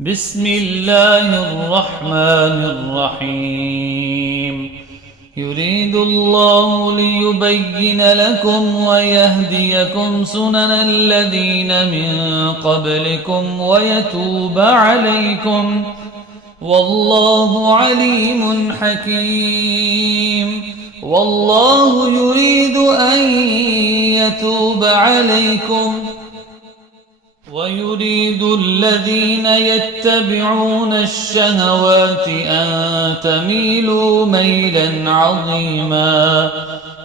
بسم الله الرحمن الرحيم. يريد الله ليبين لكم ويهديكم سنن الذين من قبلكم ويتوب عليكم، والله عليم حكيم. والله يريد أن يتوب عليكم ويريد الذين يتبعون الشهوات أن تميلوا ميلا عظيما.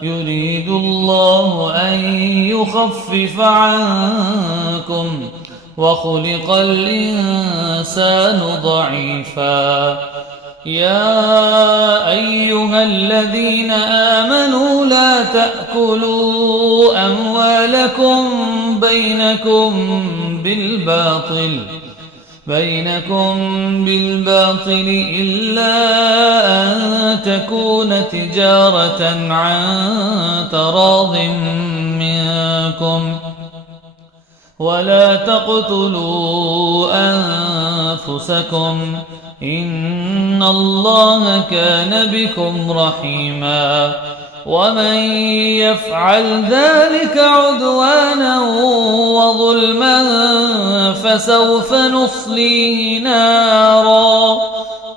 يريد الله أن يخفف عنكم وخلق الإنسان ضعيفا. يا أيها الذين آمنوا لا تأكلوا أموالكم بينكم بالباطل إلا أن تكون تجارة عن تراض منكم، ولا تقتلوا أنفسكم إن الله كان بكم رحيما. ومن يفعل ذلك عدوانا وظلما فسوف نصليه نارا،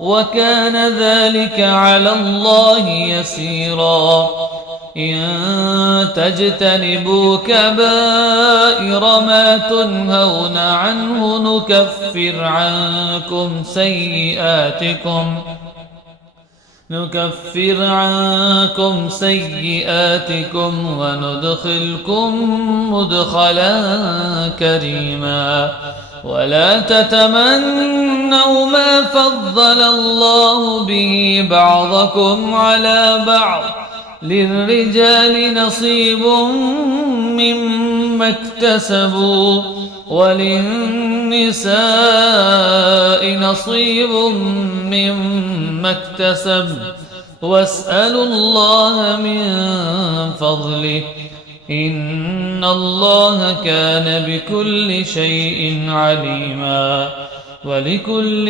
وكان ذلك على الله يسيرا. إن تجتنبوا كبائر ما تنهون عنه نكفر عنكم سيئاتكم وندخلكم مدخلا كريما. ولا تتمنوا ما فضل الله به بعضكم على بعض، للرجال نصيب مما اكتسبوا وللنساء نصيب مما اكتسب، واسألوا الله من فضله إن الله كان بكل شيء عليما. ولكل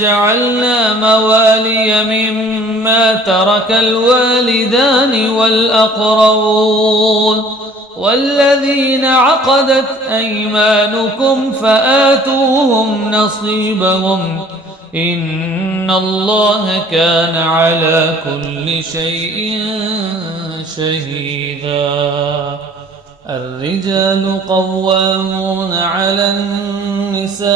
جعلنا موالي مما ترك الوالدان والأقربون والذين عقدت أيمانكم فآتوهم نصيبهم إن الله كان على كل شيء شهيدا. الرجال قوامون على النساء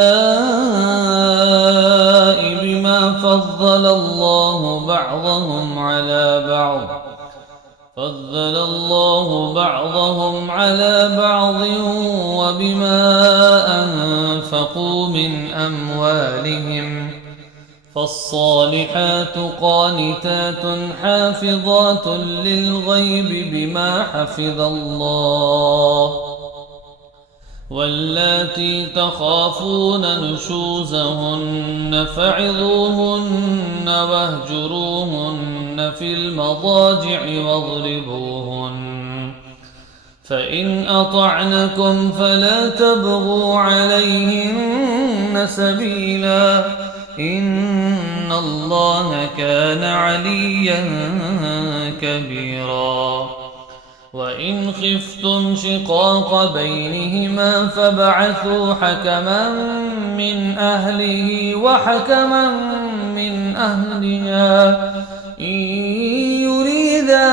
بما فضل الله بعضهم على بعض وبما أنفقوا من أموالهم. فالصالحات قانتات حافظات للغيب بما حفظ الله. واللاتي تخافون نشوزهن فعظوهن واهجروهن في المضاجع واضربوهن، فإن أطعنكم فلا تبغوا عليهن سبيلا إن الله كان عليا كبيرا. وإن خفتم شقاق بينهما فابعثوا حكما من أهله وحكما من أهلها إن يريدا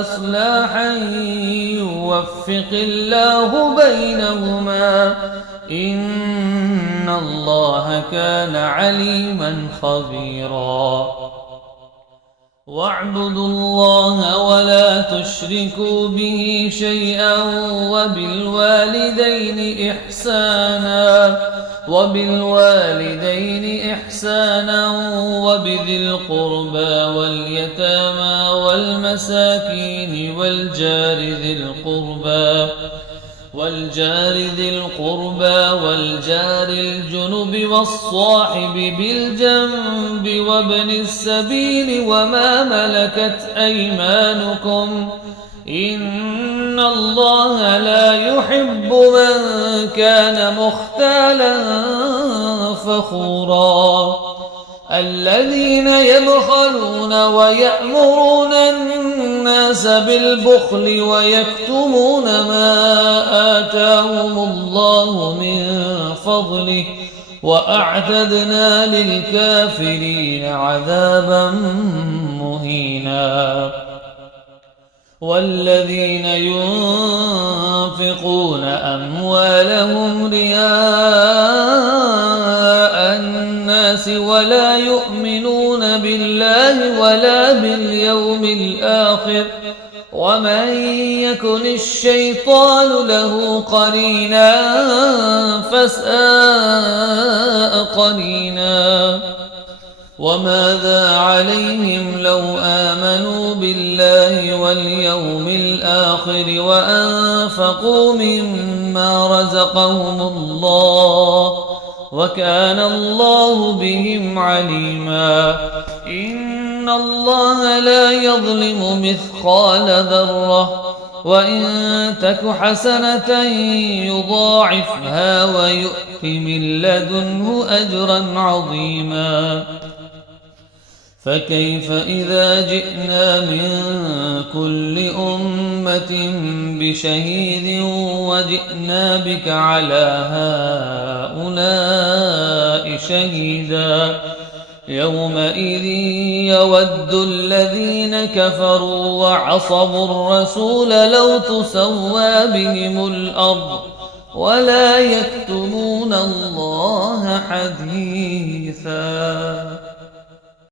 إصلاحا يوفق الله بينهما إن الله كان عليما خبيرا. واعبدوا الله ولا تشركوا به شيئا وبالوالدين إحسانا وبذي القربى واليتامى والمساكين والجار ذي القربى والجار الجنب والصاحب بالجنب وابن السبيل وما ملكت أيمانكم إن الله لا يحب من كان مختالا فخورا الذين يبخلون ويأمرون الناس بالبخل ويكتمون ما آتاهم الله من فضله وأعتدنا للكافرين عذابا مهينا والذين ينفقون أموالهم رئاء الناس ولا يؤمنون بالله ولا باليوم الآخر ومن يكن الشيطان له قرينا فساء قرينا وماذا عليهم لو آمنوا بالله واليوم الآخر وأنفقوا مما رزقهم الله وكان الله بهم عليما إن الله لا يظلم مثقال ذرة وإن تك حسنة يضاعفها ويؤت من لدنه أجرا عظيما فكيف إذا جئنا من كل أمة بشهيد وجئنا بك على هؤلاء شهيدا يومئذ يود الذين كفروا وعصوا الرسول لو تسوى بهم الأرض ولا يكتمون الله حديثا.